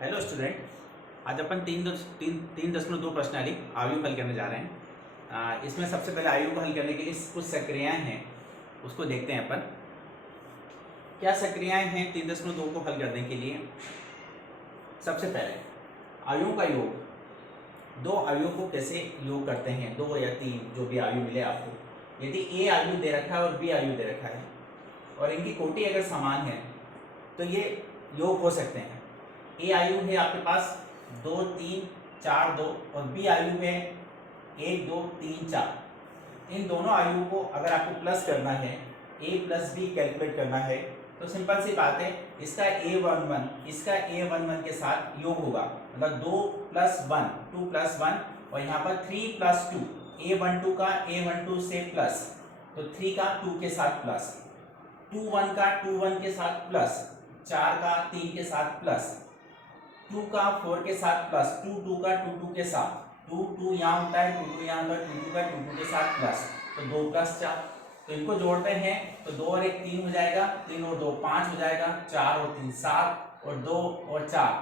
Hello student. आज अपन 3.2 प्रश्नावली आयु हल करने जा रहे हैं। इसमें सबसे पहले आयु को हल करने के लिए कुछ सक्रियाएं हैं, उसको देखते हैं अपन। क्या सक्रियाएं हैं 3.2 को हल करने के लिए? सबसे पहले आयुओं का योग, दो आयुओं को कैसे योग करते हैं, 2 या 3 जो भी आयु मिले आपको। यदि ए आयु दे रखा है और बी आयु दे रखा है और इनकी कोटि अगर समान है तो ये योग हो सकते हैं। ए आयु है आपके पास 2 3 4 2 और बी आयु है 1 2 3 4। इन दोनों आयु को अगर आपको प्लस करना है, ए प्लस बी कैलकुलेट करना है, तो सिंपल सी बात है, इसका A11 इसका A11 के साथ योग होगा, मतलब 2 + 1 2 + 1 और यहाँ पर 3 + 2 A12 का A12 से प्लस, तो 3 का 2 के साथ प्लस, 21 का 21 के साथ प्लस, 4 का 3 के साथ प्लस, 2 का 4 के साथ प्लस, 2 का 2 के साथ, 2 यहाँ होता है, 2 यहाँ होता है, 2 का 2 के साथ प्लस, तो 2 + 4। तो इनको जोड़ते हैं तो 2 और 1 3 हो जाएगा, 3 और 2 5 हो जाएगा, 4 और 3 7 और 2 और 4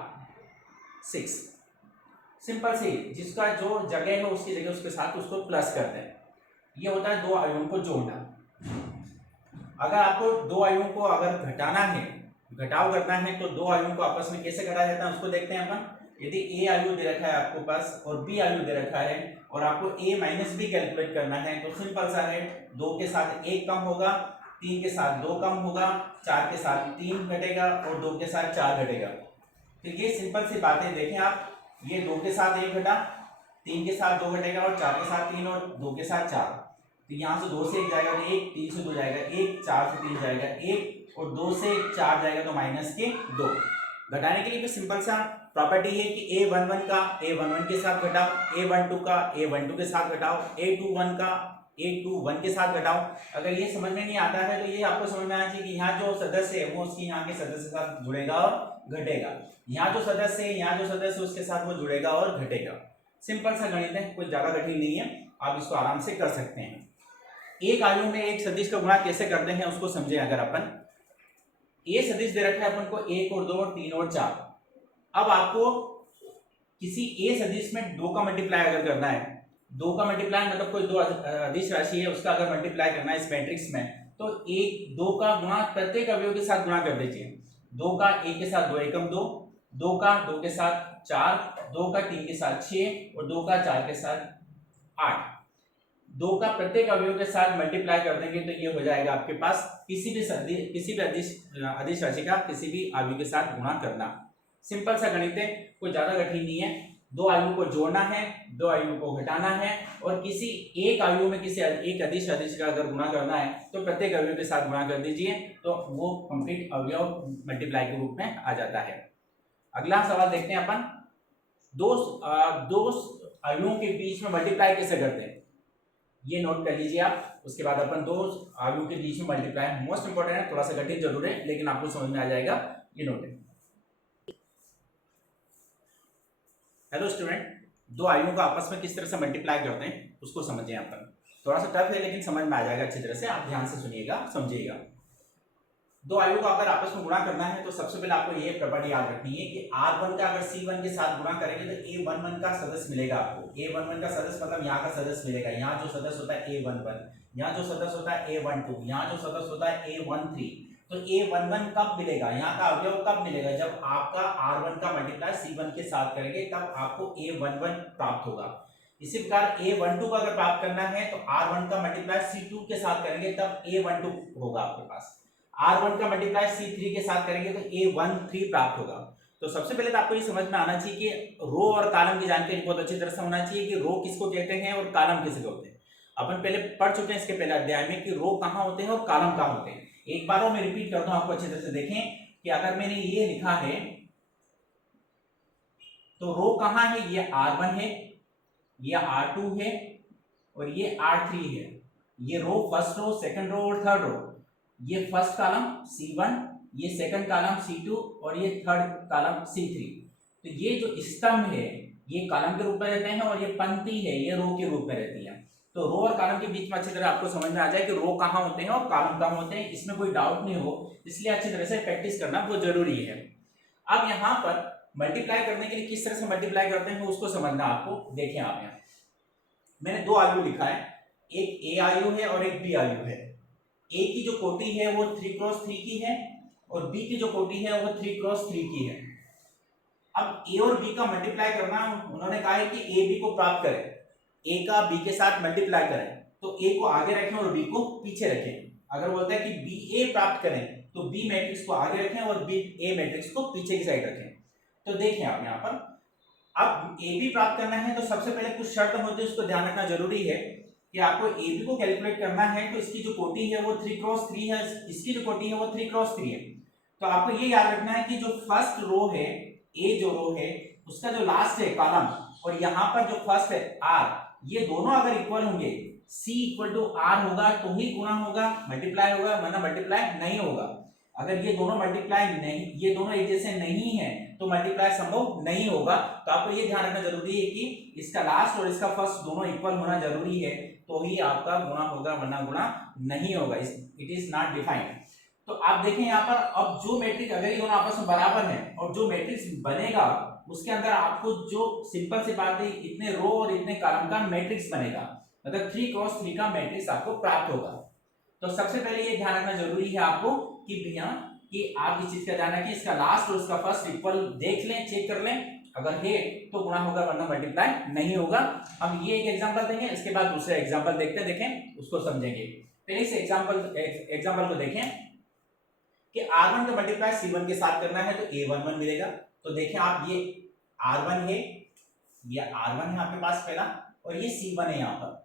6। सिंपल सी, जिसका जो जगह है उसकी जगह उसके साथ उसको प्लस करते हैं। ये होता है दो आयुओं को जोड़ना। अगर आपको दो आयुओं को अगर घटाना है, घटाव करना है, तो दो आयुओं को आपस में कैसे घटाया जाता है उसको देखते हैं अपन। यदि ए आयु दे रखा है आपको पास और बी आयु दे रखा है और आपको ए माइनस बी कैलकुलेट करना है, तो सिंपल सा है, 2 के साथ 1 कम होगा, 3 के साथ 2 कम होगा, 4 के साथ 3 घटेगा और 2 के साथ 4 घटेगा। तो ये सिंपल सी बात है। देखें आप, ये 2 के साथ 1 घटा, 3 के साथ 2 घटेगा और 4 के साथ 3 और 2 के साथ 4। तो यहाँ से 2 से 1 जाएगा तो 1, 3 से 2 जाएगा 1, 4 से 3 जाएगा 1 और 2 से 4 जाएगा तो -2। घटाने के लिए भी सिंपल सा प्रॉपर्टी है कि A11 का A11 के साथ घटाओ, A12 का A12 के साथ घटाओ, A21 का A21 के साथ घटाओ। अगर ये समझ में नहीं आता है तो ये आपको समझ में आना चाहिए कि यहाँ जो सदस्य है वो उसकी यहाँ के सदस्य के साथ जुड़ेगा और घटेगा, यहाँ जो सदस्य है यहाँ जो सदस्य उसके साथ वो जुड़ेगा और घटेगा। सिंपल सा गणित है, कोई ज्यादा कठिन नहीं है, आप इसको आराम से कर सकते हैं। एक आयु में एक सदिश का गुणा कैसे करते हैं उसको समझे। अगर अपन ए सदिश दे रखा है अपन को 1 और 2 और 3 और 4, अब आपको किसी ए सदिश में 2 का मल्टीप्लाई अगर करना है, 2 का मल्टीप्लाई मतलब कोई दो अदिश राशि है उसका अगर मल्टीप्लाई करना है इस मैट्रिक्स में, तो 1 2 का गुणा प्रत्येक अवयव के साथ गुणा कर दीजिए। 2 का 1 के साथ 2 एकम 2, 2 का 2 के साथ 4, 2 का 3 के साथ 6 और 2 का 4 के साथ 8। 2 का प्रत्येक अवयव के साथ मल्टीप्लाई कर देंगे तो ये हो जाएगा आपके पास किसी भी अदिश राशि का किसी भी आयु के साथ गुणा करना। सिंपल सा गणित है, कोई ज्यादा कठिन नहीं है। दो आयु को जोड़ना है, दो आयु को घटाना है और किसी एक आयु में किसी एक अदिश का अगर गुणा करना है तो प्रत्येक अवयव के साथ गुणा कर दीजिए, तो वो कंप्लीट अवयव मल्टीप्लाई के रूप में आ जाता है। अगला सवाल देखते हैं अपन, दो आयुओं के बीच में मल्टीप्लाई कैसे करते हैं, ये नोट कर लीजिए आप। उसके बाद अपन दो आयु के बीच में मल्टीप्लाई, मोस्ट इंपोर्टेंट है, थोड़ा सा कठिन जरूर है लेकिन आपको समझ में आ जाएगा, ये नोट है। हेलो स्टूडेंट, दो आयुओं को आपस में किस तरह से मल्टीप्लाई करते हैं उसको समझिए अपन। थोड़ा सा टफ है लेकिन समझ में आ जाएगा अच्छी तरह से, आप ध्यान से सुनिएगा समझिएगा। दो आयु को अगर आपस में गुणा करना है तो सबसे पहले आपको ये प्रॉपर्टी याद रखनी है कि R1 का अगर C1 के साथ गुणा करेंगे तो A11 का सदस्य मिलेगा आपको। A11 का सदस्य मतलब यहाँ का सदस्य मिलेगा, यहाँ जो सदस्य होता है A11, यहाँ जो सदस्य होता है A12, यहाँ जो सदस्य होता है A13। तो A11 कब मिलेगा, यहाँ का अवयव कब मिलेगा, जब आपका R1 का मल्टीप्लाई C1 के साथ करेंगे तब आपको A11 प्राप्त होगा। इसी प्रकार A12 को अगर प्राप्त करना है तो R1 का मल्टीप्लाई C2 के साथ करेंगे तब A12 होगा आपके पास। R1 का मल्टीप्लाई C3 के साथ करेंगे तो A13 प्राप्त होगा। तो सबसे पहले तो आपको ये समझ में आना चाहिए कि रो और कॉलम की जानकारी बहुत अच्छी तरह से होना चाहिए कि रो किसको कहते हैं और कॉलम किसको होते हैं। अपन पहले पढ़ चुके हैं इसके पहले अध्याय में कि रो कहाँ होते हैं और कॉलम कहाँ होते हैं। एक बार मैं रिपीट करता हूं, आपको अच्छी तरह से देखें कि अगर मैंने ये लिखा है तो रो कहाँ है, ये R1 है, ये R2 है और ये R3 है। ये row first row, second row और थर्ड रो। ये फर्स्ट कॉलम C1, ये सेकंड कॉलम C2 और ये थर्ड कॉलम C3। तो ये जो स्तंभ है ये कॉलम के रूप में रहते हैं और ये पंक्ति है ये रो के रूप में रहती है। तो रो और कॉलम के बीच में अच्छी तरह आपको समझ में आ जाए कि रो कहाँ होते हैं और कॉलम कहाँ होते हैं, इसमें कोई डाउट नहीं हो, इसलिए अच्छी तरह से प्रैक्टिस करना बहुत जरूरी है। अब यहाँ पर मल्टीप्लाई करने के लिए किस तरह से मल्टीप्लाई करते हैं उसको समझना आपको। देखिए आप यहाँ मैंने दो आयु लिखा है, एक ए आयु है और एक बी आयु है। ए की जो कोटि है वो 3x3 की है और बी की जो कोटि है वो 3x3 की है। अब ए और बी का मल्टीप्लाई करना, उन्होंने कहा है कि ए बी को प्राप्त करें, ए का बी के साथ मल्टीप्लाई करें, तो ए को आगे रखें और बी को पीछे रखें। अगर बोलता है कि बी ए प्राप्त करें तो बी मैट्रिक्स को आगे रखें और बी ए मैट्रिक्स को पीछे की साइड रखें। तो देखें आप यहाँ पर, अब ए बी प्राप्त करना है तो सबसे पहले कुछ शर्त होती है, उसको ध्यान रखना जरूरी है कि आपको ए बी को कैलकुलेट करना है तो इसकी जो कोटि है वो 3x3 है, इसकी जो कोटि है वो 3x3 है। तो आपको ये याद रखना है कि जो फर्स्ट रो है, ए जो रो है उसका जो लास्ट है कॉलम, और यहाँ पर जो फर्स्ट है आर, ये दोनों अगर इक्वल होंगे, सी इक्वल टू आर होगा तो ही गुणा होगा, मल्टीप्लाई होगा, वरना मल्टीप्लाई नहीं होगा। अगर ये दोनों मल्टीप्लाई नहीं, ये दोनों एक जैसे नहीं है तो मल्टीप्लाई संभव नहीं होगा। तो आपको ये ध्यान रखना जरूरी है कि इसका लास्ट और इसका फर्स्ट दोनों इक्वल होना जरूरी है तो ही आपका गुणा होगा, वरना गुणा नहीं होगा। It is not defined. तो आप देखें यहाँ पर, अब जो मैट्रिक्स अगर ये दोनों आपस में बराबर हैं और जो मैट्रिक्स बनेगा उसके अंदर आपको जो सिंपल सी बात है, इतने रो और इतने कॉलम का मैट्रिक्स बनेगा, मतलब 3x3 का मैट्रिक्स आपको प्राप्त होगा। तो सबसे पहले ये ध्यान रखना जरूरी है आपको कि भैया कि आप इस चीज का ध्यान रखें, इसका लास्ट और इसका फर्स्ट इक्वल देख लें, चेक कर लें, अगर है तो गुणा होगा, वरना मल्टीप्लाई नहीं होगा। हम ये एक एग्जांपल देंगे, इसके बाद दूसरा एग्जांपल देखते हैं, देखें उसको समझेंगे। पहले इस एग्जांपल को देखें कि r1 का मल्टीप्लाई c1 के साथ करना है तो a11 मिलेगा। तो देखें आप, ये r1 है, ये r1 है आपके पास पहला, और ये c1 है यहाँ पर।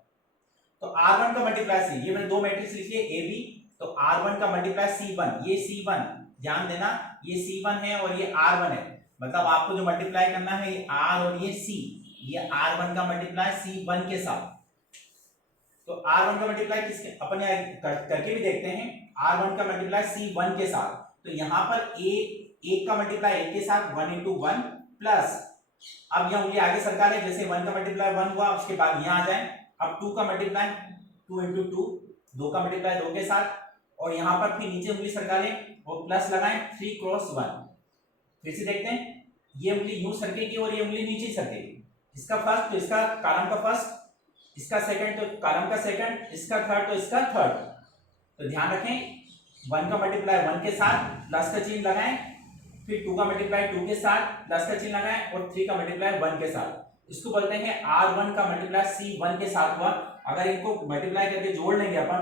तो r1 का मल्टीप्लाई c, ये मैंने दो मैट्रिक्स लिखी है a b, तो r1 का मल्टीप्लाई c1, ये c1, ध्यान देना ये c1 है और ये r1 है, मतलब आपको जो मल्टीप्लाई करना है ये r और ये c, ये r1 का मल्टीप्लाई c1 के साथ। तो r1 का मल्टीप्लाई किसके अपन करके भी देखते हैं, r1 का मल्टीप्लाई c1 के साथ। तो यहाँ पर a का मल्टीप्लाई a के साथ 1 into 1 प्लस, अब यहाँ उंगली आगे सरका ले, जैसे 1 का मल्टीप्लाई 1 हुआ उसके बाद यहाँ आ जाए, अब 2 का मल्टीप्लाई 2 into 2, 2 का मल्टीप्लाई 2 के साथ, और यहाँ पर फिर नीचे उंगली सरका ले और प्लस लगाएं 3x1। फिर से देखते हैं, ये उंगली यूं सरकेगी और ये उंगली नीचे सरकेगी, इसका फर्स्ट तो इसका कॉलम का फर्स्ट, इसका सेकंड तो कॉलम का सेकंड, इसका थर्ड तो इसका थर्ड। तो ध्यान रखें 1 का मल्टीप्लाई 1 के साथ प्लस का चिन्ह लगाएं, फिर 2 का मल्टीप्लाई 2 के साथ प्लस का चिन्ह लगाएं और 3 का मल्टीप्लाई 1 के साथ। इसको बोलते हैं r1 का मल्टीप्लाई c1 के साथ हुआ। अगर इनको मल्टीप्लाई करके जोड़ लेंगे अपन,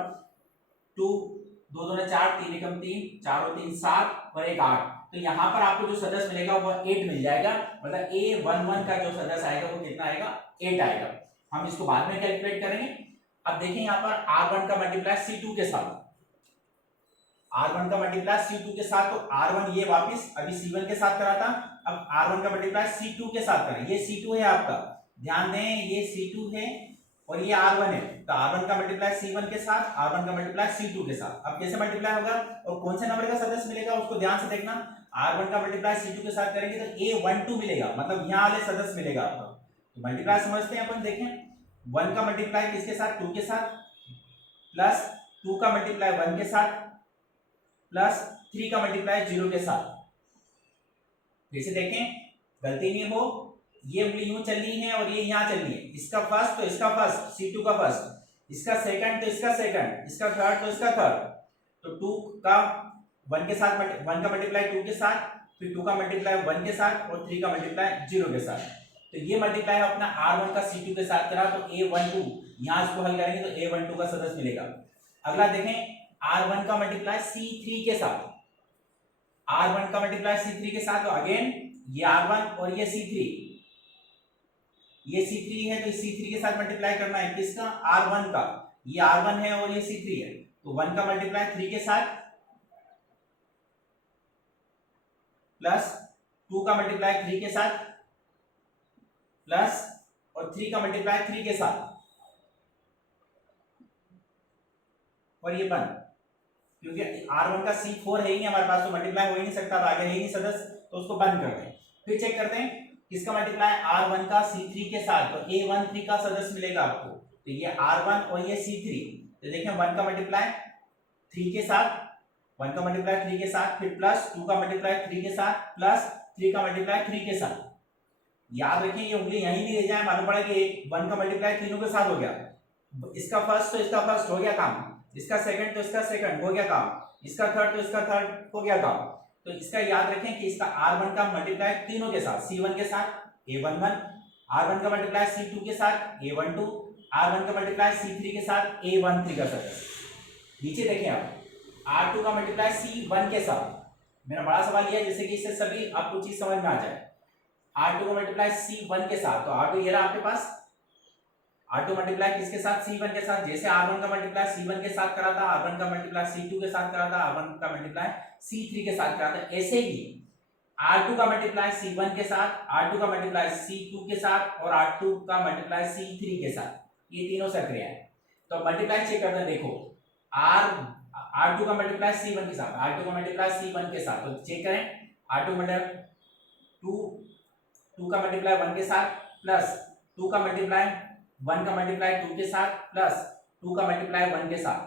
2 2 2 4, 3 एकम 3, 4 और 3 7 और 1 8, तो यहाँ पर आपको जो सदस्य मिलेगा वो 8 मिल जाएगा, मतलब a11 का जो सदस्य आएगा वो कितना आएगा, 8 आएगा। हम इसको बाद में कैलकुलेट करेंगे। अब देखें यहाँ पर r1 का मल्टीप्लाई c2 के साथ, r1 का मल्टीप्लाई c2 के साथ, तो r1 ये वापस अभी c1 के साथ करा था, अब r1 का मल्टीप्लाई c2 के साथ करें, ये c2 है आपका, ध्यान दें ये c2 है और ये r1 है, तो r1 का मल्टीप्लाई c1 के साथ, r1 का मल्टीप्लाई c2 के साथ। अब कैसे मल्टीप्लाई होगा और कौन से नंबर का सदस्य मिलेगा उसको ध्यान से देखना। r1 का मल्टीप्लाई c2 के साथ करेंगे तो a12 मिलेगा, मतलब यहाँ वाले सदस्य मिलेगा आपका। तो मल्टीप्लाई समझते हैं अपन, देखें 1 का मल्टीप्लाई किसके साथ, 2 के साथ, प्लस 2 का मल्टीप्लाई 1 के साथ, प्लस 3 का मल्टीप्लाई 0 के साथ। फिर से देखें, गलती नहीं हो, ये उंगली यूं चल रही है और ये यहाँ चल रही है, इसका फर्स्ट तो इसका फर्स्ट, c2 का फर्स्ट, इसका सेकंड तो इसका सेकंड, इसका थर्ड तो इसका थर्ड। तो 2 का 1 के साथ, 1 का मल्टीप्लाई 2 के साथ, फिर 2 का मल्टीप्लाई 1 के साथ और 3 का मल्टीप्लाई 0 के साथ। तो ये मल्टीप्लाई अपना r1 का c2 के साथ करा, तो a12, यहाँ इसको हल करेंगे तो a12 का सदस्य मिलेगा। अगला देखें r1 का मल्टीप्लाई c3 के साथ, r1 का मल्टीप्लाई c3 के साथ, तो अगेन ये r1 और ये c3, ये c3 है तो इस c3 के साथ मल्टीप्लाई करना है, किसका, r1 का, ये r1 है और ये c3 है, तो 1 का मल्टीप्लाई 3 के साथ, प्लस 2 का मल्टीप्लाई 3 के साथ, प्लस और 3 का मल्टीप्लाई 3 के साथ, और ये बंद, क्योंकि r1 का c4 है ही नहीं हमारे पास, तो मल्टीप्लाई हो ही नहीं सकता, आगे है ही नहीं सदस्य, तो उसको बंद कर दें। फिर चेक करते हैं किसका मल्टीप्लाई, r1 का c3 के साथ, तो a13 का सदस्य मिलेगा आपको, तो ये r1 और ये c3। तो देखें 1 का मल्टीप्लाई 3 के साथ, 1 का मल्टीप्लाई 3 के साथ, फिर प्लस 2 का मल्टीप्लाई 3 के साथ, प्लस 3 का मल्टीप्लाई 3 के साथ। याद रखें ये उंगली यहीं नहीं रह जाए, मालूम पड़ा कि 1 का मल्टीप्लाई तीनों के साथ हो गया। इसका फर्स्ट तो इसका फर्स्ट हो गया काम, इसका सेकंड तो इसका सेकंड हो गया काम, इसका थर्ड तो इसका थर्ड हो गया काम। तो इसका याद रखें कि इसका R1 का मल्टीप्लाई तीनों के साथ, C1 के साथ A11, R1 का मल्टीप्लाई C2 के साथ A12, R1 का मल्टीप्लाई C3 के साथ A13 का सदस्य। नीचे देखें आप R2 का मल्टीप्लाई C1 के साथ। मेरा बड़ा सवाल यह है जैसे कि इससे सभी आपको चीज समझ में आ जाए। R2 का मल्टीप्लाई C1 के साथ, तो R2 ये रहा आपके पास, R2 मल्टीप्लाई किसके साथ? C1 के साथ। जैसे R1 का मल्टीप्लाई C1 के साथ करा था, R1 का मल्टीप्लाई C2 के साथ करा था, R1 का मल्टीप्लाई C3 के साथ करा था, ऐसे ही R2 का मल्टीप्लाई C1 के साथ, R2 का मल्टीप्लाई C2 के साथ और R2 का मल्टीप्लाई C3 के साथ, ये तीनों सक्रिय है। तो मल्टीप्लाई चेक करते हैं, देखो R2 का मल्टीप्लाई C1 के साथ, R2 का मल्टीप्लाई C1 के साथ, तो चेक करें R2 मल्टीप्लाई 2 का मल्टीप्लाई 1 के साथ प्लस 2 का मल्टीप्लाई 1 का मल्टीप्लाई 2 के साथ प्लस 2 का मल्टीप्लाई 1 के साथ।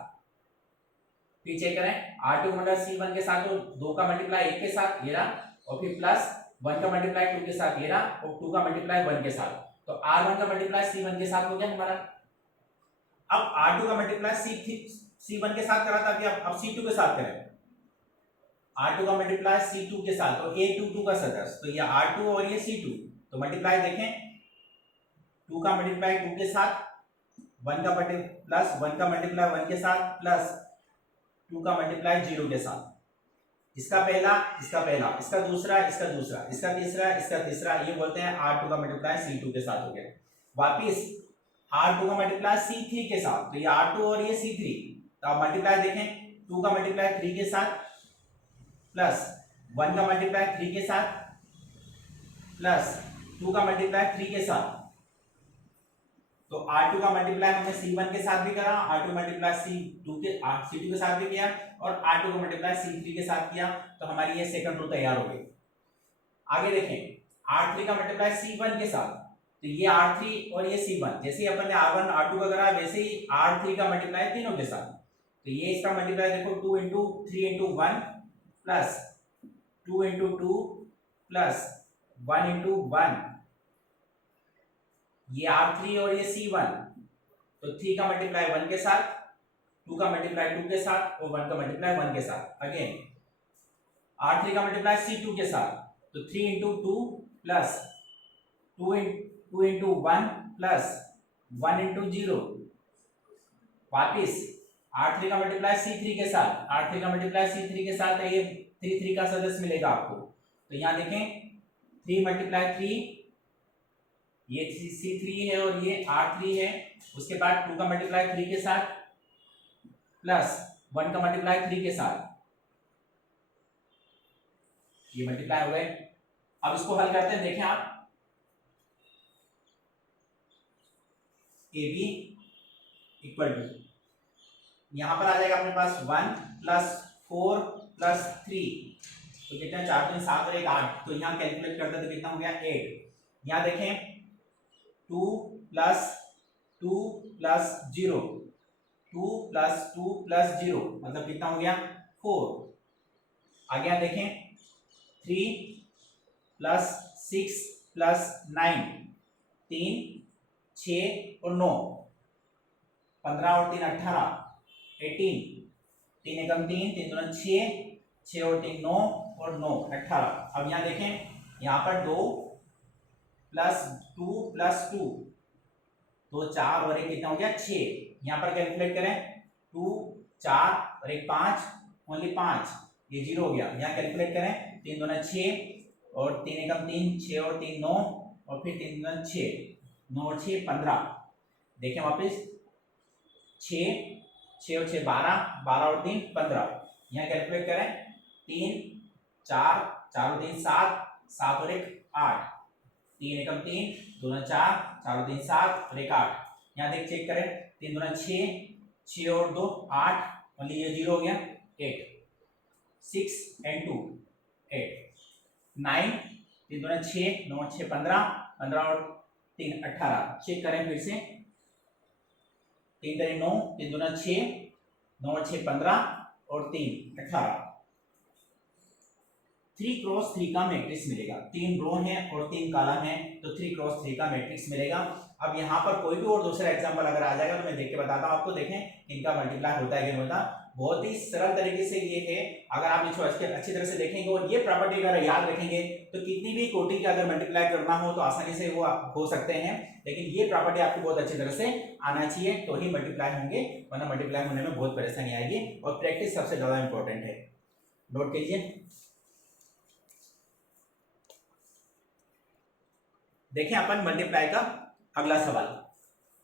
फिर चेक करें R2 मल्टीप्लाई C1 के साथ, तो 2 का मल्टीप्लाई 1 के साथ ये रहा, और फिर प्लस 1 का मल्टीप्लाई 2 के साथ ये रहा, और 2 का मल्टीप्लाई 1 के साथ। तो R1 का मल्टीप्लाई C1 के साथ हो गया हमारा। अब R2 का मल्टीप्लाई C1 के साथ करा था, अब C2 के साथ करें। R2 का मल्टीप्लाई C2 के साथ, तो A22 का सदस्य, तो ये R2 और ये C2, तो मल्टीप्लाई देखें 2 का मल्टीप्लाई 2 के साथ, 1 का मल्टीप्लाई 1 के साथ प्लस 2 का मल्टीप्लाई 0 के साथ। इसका पहला, इसका दूसरा, इसका तीसरा, ये बोलते हैं R2 का मल्टीप्लाई C2 के साथ हो गया। वापिस R2 का मल्टीप्लाई C3 के साथ, तो ये R2 और ये C3, तो आप मल्टीप्लाई देखें 2 का मल्टीप्लाई 3 के साथ प्लस 1 का मल्टीप्लाई 3 के साथ प्लस 2 का मल्टीप्लाई 3 के साथ। तो R2 का मल्टीप्लाई हमने C1 के साथ भी करा, R2 मल्टीप्लाई C2 के साथ भी किया, और R2 का मल्टीप्लाई C3 के साथ किया, तो हमारी ये सेकंड रो तैयार हो गई। आगे देखें R3 का मल्टीप्लाई C1 के साथ, तो ये R3 और ये C1, जैसे ही अपन ने R1 R2 का करा वैसे ही R3 का मल्टीप्लाई तीनों के साथ, तो ये इसका मल्टीप्लाई देखो 2 into 3 into 1 plus 2 into 2 plus 1 into 1, ये R3 और ये C1, तो 3 का मल्टीप्लाई 1 के साथ, 2 का मल्टीप्लाई 2 के साथ और 1 का मल्टीप्लाई 1 के साथ। अगेन R3 का मल्टीप्लाई C2 के साथ, तो 3 into 2 plus 2 into 1 plus 1 into 0। वापिस R3 का मल्टीप्लाई C3 के साथ, R3 का मल्टीप्लाई C3 के साथ, ये 3 का सदस्य मिलेगा आपको। तो यहाँ देखें 3 मल्टीप्लाई 3, ये C3 है और ये R3 है, उसके बाद 2 का मल्टीप्लाई 3 के साथ प्लस 1 का मल्टीप्लाई 3 के साथ, ये मल्टीप्लाई हो गए। अब इसको हल करते हैं, देखें आप AB इक्वल टू, यहां पर आ जाएगा अपने पास 1 प्लस 4 प्लस 3, तो कितना 4 3 7 और 1 8, तो यहाँ कैलकुलेट करते हैं तो कितना हो गया 8। यहाँ देखें 2 प्लस 0, 2 प्लस 0 मतलब कितना हो गया 4। आगे यहाँ देखें 3 प्लस 6 प्लस 9, 3 6 और 9, 15 और 3 18, 18, 3 एकम 3, 3 दूना 6, 6 और 3 9 और 9 18। अब यहाँ देखें यहाँ पर 2 प्लस 2, 2 4 और 1 कितना हो गया 6। यहाँ पर कैलकुलेट करें 2 4 और 1 5, ओनली 5, ये 0 हो गया। यहाँ कैलकुलेट करें 3 दूना 6 और 3 एकम 3, 6 और 3 9 और फिर 3 दूना 6, 9 और 6 15। देखें वापस 6 और 6 12, 12 और 3 15। यहाँ कैलकुलेट करें 3 4, 4 और 3 7, 7 और 1 8, 3 एकम 3, 2 4, 4 और 3 7 और 1 8। यहाँ देख चेक करें 3 दूना 6, 6 और 2 8, ओनली ये 0 हो गया 8, 6 and 2 8, 9, 3 दूना 6, 9 और 6 15, 15 और 3 18। चेक करें फिर से 3 3 9, 3 दूना 6, 9 और 6 15 और 3 18। 3x3 का मैट्रिक्स मिलेगा। 3 रो हैं और 3 कॉलम हैं, तो 3x3 का मैट्रिक्स मिलेगा। अब यहाँ पर कोई भी और दूसरा एग्जांपल अगर आ जाएगा तो मैं देख के बताता हूँ आपको। देखें इनका मल्टीप्लाई होता है कि नहीं होता। बहुत ही सरल तरीके से ये है, अगर आप इसको अच्छी तरह से देखेंगे और ये प्रॉपर्टी अगर याद रखेंगे तो कितनी भी कोटि का अगर मल्टीप्लाई करना हो तो आसानी से वो हो सकते हैं। लेकिन ये प्रॉपर्टी आपको बहुत अच्छी तरह से आना चाहिए तो ही मल्टीप्लाई होंगे, वरना मल्टीप्लाई होने में बहुत परेशानी आएगी। और प्रैक्टिस सबसे ज्यादा इंपॉर्टेंट है, नोट कीजिए। देखें अपन मल्टीप्लाई का अगला सवाल,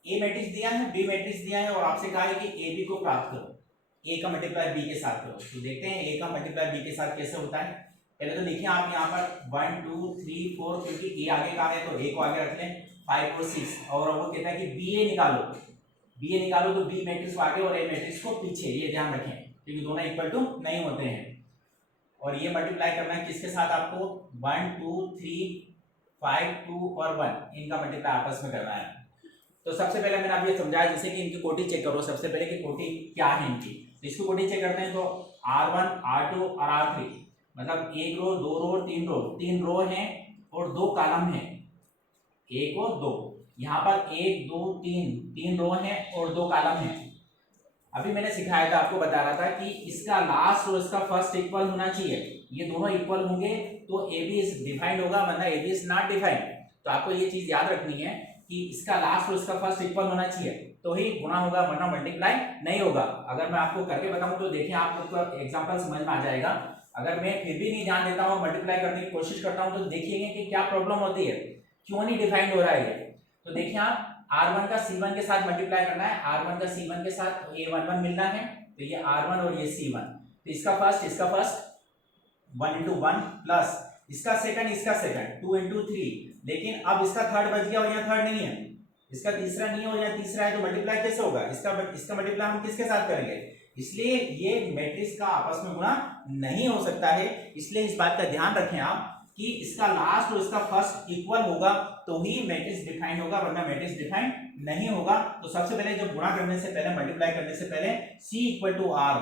ए मैट्रिक्स दिया है, बी मैट्रिक्स दिया है और आपसे कहा है कि ए बी को प्राप्त करो, ए का मल्टीप्लाई बी के साथ करो। तो देखते हैं ए का मल्टीप्लाई बी के साथ कैसे होता है। पहले तो लिखिए आप यहाँ पर 1 2 3 4, क्योंकि ए आगे का है तो ए को आगे रख लें, 5 और 6। और वो कहता है कि बी ए निकालो, बी ए निकालो तो बी मैट्रिक्स को आगे और ए मैट्रिक्स को पीछे, ये ध्यान रखें क्योंकि दोनों इक्वल टू नहीं होते हैं। और ये मल्टीप्लाई करना है किसके साथ, आपको 1 2 3 5 2 और 1 इनका मल्टीप्लाई आपस में करना है। तो सबसे पहले मैंने आप ये समझाया जैसे कि इनकी कोटि चेक करो, सबसे पहले कि कोटि क्या है इनकी। तो इसको कोटि चेक करते हैं तो R1 R2 और R3, मतलब एक रो, दो रो, तीन रो, 3 रो हैं और 2 कॉलम हैं, 1 और 2। यहाँ पर 1 2 3 रो हैं और 2 कॉलम हैं। अभी मैंने सिखाया था, आपको बता रहा था कि इसका लास्ट और इसका फर्स्ट इक्वल होना चाहिए। ये दोनों इक्वल होंगे तो ए बी इज डिफाइंड होगा, वरना A B is not defined. तो आपको ये चीज याद रखनी है कि इसका लास्ट और इसका फर्स्ट इक्वल होना चाहिए तो ही गुणा होगा, वरना मल्टीप्लाई नहीं होगा। अगर मैं आपको करके बताऊं तो देखिए आपको एग्जांपल समझ में आ जाएगा। अगर मैं फिर भी नहीं ध्यान देता हूं, मल्टीप्लाई करने की कोशिश करता हूं, तो देखिएगा कि क्या प्रॉब्लम होती है, क्यों नहीं डिफाइंड हो रहा है। तो देखिए आप R1 का C1 के साथ मल्टीप्लाई करना है, R1 का C1 के साथ A11 मिलना है, तो ये R1 और ये C1। तो इसका फर्स्ट 1 into 1 प्लस इसका सेकंड 2 into 3। लेकिन अब इसका थर्ड बच गया और यहाँ थर्ड नहीं है, इसका तीसरा नहीं है और यहाँ तीसरा है, तो मल्टीप्लाई कैसे होगा, इसका मल्टीप्लाई हम किसके साथ करेंगे। इसलिए ये मैट्रिक्स का आपस में गुणा नहीं हो सकता है। इसलिए इस बात का ध्यान रखें आप कि इसका लास्ट और इसका फर्स्ट इक्वल होगा तो ही मैट्रिक्स डिफाइंड होगा, वरना मैट्रिक्स डिफाइंड नहीं होगा। तो सबसे पहले जब गुणा करने से पहले, मल्टीप्लाई करने से पहले C इक्वल टू R,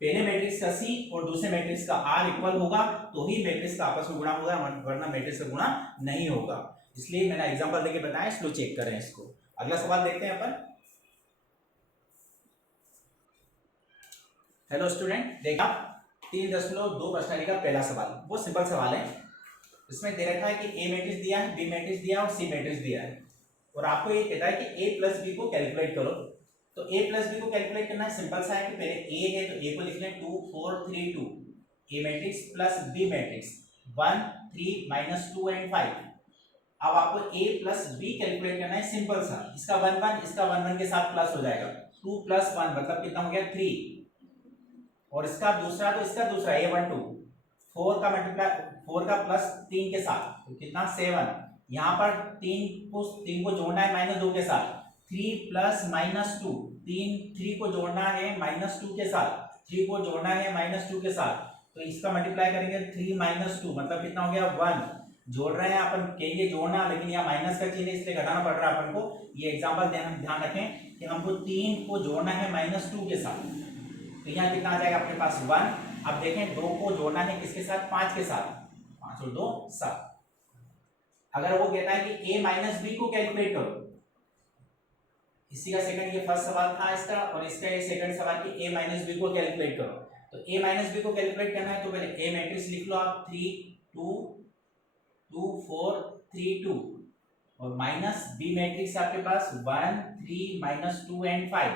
पहले मैट्रिक्स का C और दूसरे मैट्रिक्स का R इक्वल होगा तो ही मैट्रिक्स का आपस में गुणा होगा, वरना मैट्रिक्स का गुणा नहीं होगा। इसलिए मैंने एग्जांपल देके बताया, इसको चेक करें इसको। अगला सवाल देखते हैं अपन। हेलो स्टूडेंट, देखा 3.2 प्रश्नावली का पहला सवाल बहुत सिंपल सवाल है। इसमें दे रखा है कि ए मैट्रिक्स दिया है, बी मैट्रिक्स दिया है और सी मैट्रिक्स दिया है, और आपको ये कहता है कि ए प्लस बी को कैलकुलेट करो। तो a प्लस बी को कैलकुलेट करना है, सिंपल सा है कि पहले a है तो a को लिख लें 2 4 3 2, a matrix plus b matrix 1 3 minus 2 and 5। अब आपको a प्लस b कैलकुलेट करना है, सिंपल सा, इसका 1 1 इसका 1 1 के साथ प्लस हो जाएगा, 2 प्लस 1 मतलब कितना हो गया 3, और इसका दूसरा तो इसका दूसरा a1 2, 4 का मल्टीप्लाई 4 का प्लस 3 के साथ तो कितना 7। यहाँ पर 3 को जोड़ना है माइनस 2 के साथ, 3 प्लस माइनस 2, 3 को जोड़ना है माइनस 2 के साथ, 3 को जोड़ना है माइनस 2 के साथ, तो इसका मल्टीप्लाई करेंगे 3 माइनस 2 मतलब कितना हो गया 1। जोड़ रहे हैं, अपन कहेंगे जोड़ना, लेकिन यहाँ माइनस का चिन्ह इसलिए घटाना पड़ रहा है अपन को। ये एग्जांपल ध्यान रखें कि हमको 3 को जोड़ना है माइनस 2 के साथ, तो यहाँ कितना आ जाएगा अपने पास 1। अब देखें 2 को जोड़ना है किसके साथ, 5 के साथ, 5 और 2 7। अगर वो कहता है कि a माइनस बी को कैलकुलेट करो, इसी का सेकंड, ये फर्स्ट सवाल था इसका, और इसका ये सेकंड सवाल कि a माइनस बी को कैलकुलेट करो। तो a माइनस बी को कैलकुलेट करना है तो पहले a मैट्रिक्स लिख लो आप, 3 2 2 4 3 2, और माइनस b मैट्रिक्स आपके पास 1 3 माइनस 2 एंड 5।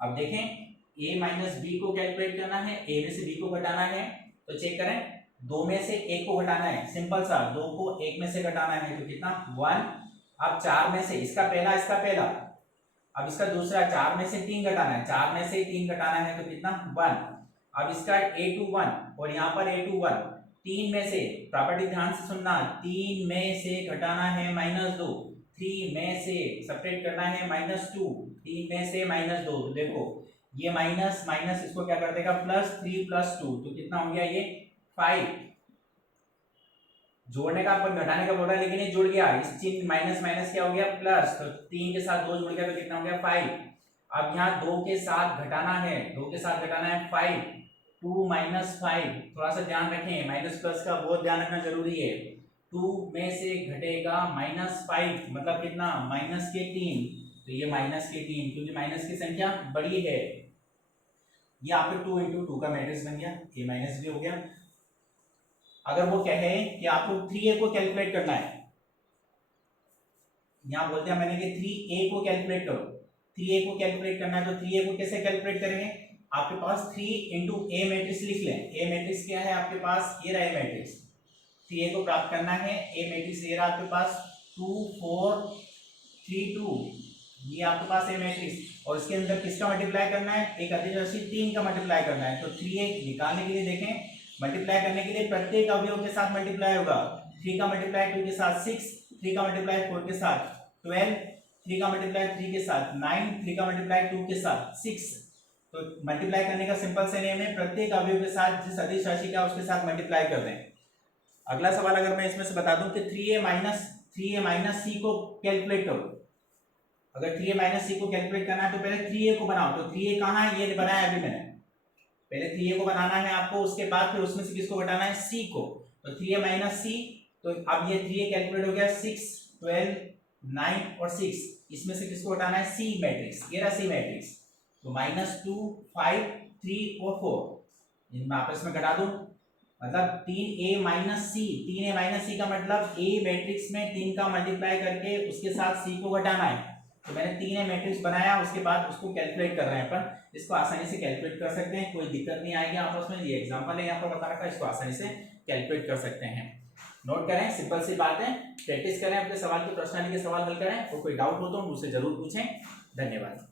अब देखें a माइनस बी को कैलकुलेट करना है, a में से b को घटाना है, तो चेक करें 2 में से 1 को घटाना है, सिंपल सा, 2 को 1 में से घटाना है तो कितना 1। अब 4 में से इसका पहला, अब इसका दूसरा, 4 में से 3 घटाना है, 4 में से 3 घटाना है तो कितना 1। अब इसका a21 और यहाँ पर a21, 3 में से, प्रॉपर्टी ध्यान से सुनना, 3 में से घटाना है माइनस 2, 3 में से सब्ट्रैक्ट करना है माइनस 2, 3 में से माइनस 2, तो देखो ये माइनस माइनस इसको क्या कर देगा प्लस, 3 प्लस 2 तो कितना हो गया ये 5। जोड़ने का अपन घटाने का बोल रहा है, लेकिन ये जुड़ गया, इस चिन्ह माइनस माइनस क्या हो गया प्लस, तो 3 के साथ 2 जुड़ गया तो कितना हो गया 5। अब यहाँ 2 के साथ घटाना है, 2 के साथ घटाना है 5, 2 माइनस 5, थोड़ा सा ध्यान रखें, माइनस प्लस का बहुत ध्यान रखना जरूरी है। 2 में से घटेगा -5, मतलब कितना, माइनस के 3, तो ये माइनस के 3, क्योंकि माइनस की संख्या बड़ी है। ये आपके 2 इंटू 2 का मैट्रिक्स बन गया, ए माइनस भी हो गया। अगर वो कहे कि आपको 3a को कैलकुलेट करना है, यहां बोलते हैं मैंने कि 3a को कैलकुलेट करो, 3a को कैलकुलेट करना है, तो 3a को कैसे कैलकुलेट करेंगे, आपके पास 3 इंटू ए मैट्रिक्स लिख लें। ए मैट्रिक्स क्या है आपके पास, ये रहा ए मैट्रिक्स। 3a को प्राप्त करना है, ए मैट्रिक्स ये रहा आपके पास 2 4 3 2, ये आपके पास ए मैट्रिक्स, और इसके अंदर किसका मल्टीप्लाई करना है, एक अदिश राशि 3 का मल्टीप्लाई करना है। तो 3a निकालने के लिए देखें, मल्टीप्लाई करने के लिए प्रत्येक अवयव के साथ मल्टीप्लाई होगा। 3 का मल्टीप्लाई 2 के साथ 6, 3 का मल्टीप्लाई 4 के साथ 12, 3 का मल्टीप्लाई 3 के साथ 9, 3 का मल्टीप्लाई 2 के साथ 6। तो मल्टीप्लाई करने का सिंपल से नेम है, प्रत्येक अवयव के साथ जिस अदिश राशि का उसके साथ मल्टीप्लाई कर दें। अगला सवाल अगर मैं इसमें से बता दूं कि 3a माइनस c को कैलकुलेट करो। अगर 3a माइनस c को कैलकुलेट करना है तो पहले 3a को बनाओ। तो 3a कहाँ है, ये बनाया अभी मैंने, पहले 3a को बनाना है आपको, उसके बाद फिर उसमें से किसको घटाना है, c को। तो 3a माइनस c, तो अब ये 3a कैलकुलेट हो गया, 6 12 9 और 6, इसमें से किसको हटाना है, c मैट्रिक्स, ये रहा c मैट्रिक्स। तो -2 5 3 और 4, इनमें आपस में घटा दूं, मतलब 3a minus c, 3a minus c का मतलब a मैट्रिक्स में 3 का मल्टीप्लाई करके उसके साथ c को घटाना है। तो मैंने 3a मैट्रिक्स बनाया, उसके बाद उसको कैलकुलेट कर रहे हैं अपन। इसको आसानी से कैलकुलेट कर सकते हैं, कोई दिक्कत नहीं आएगी आपस में। ये एग्जांपल है यहाँ पर बता रखा है, इसको आसानी से कैलकुलेट कर सकते हैं। नोट करें, सिंपल सी बात है, प्रैक्टिस करें, अपने सवाल की प्रश्नावली के सवाल हल करें, और कोई डाउट हो तो मुझसे जरूर पूछें। धन्यवाद।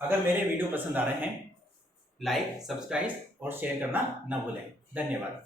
अगर मेरे वीडियो पसंद आ रहे हैं, लाइक सब्सक्राइब और शेयर करना न भूलें। धन्यवाद।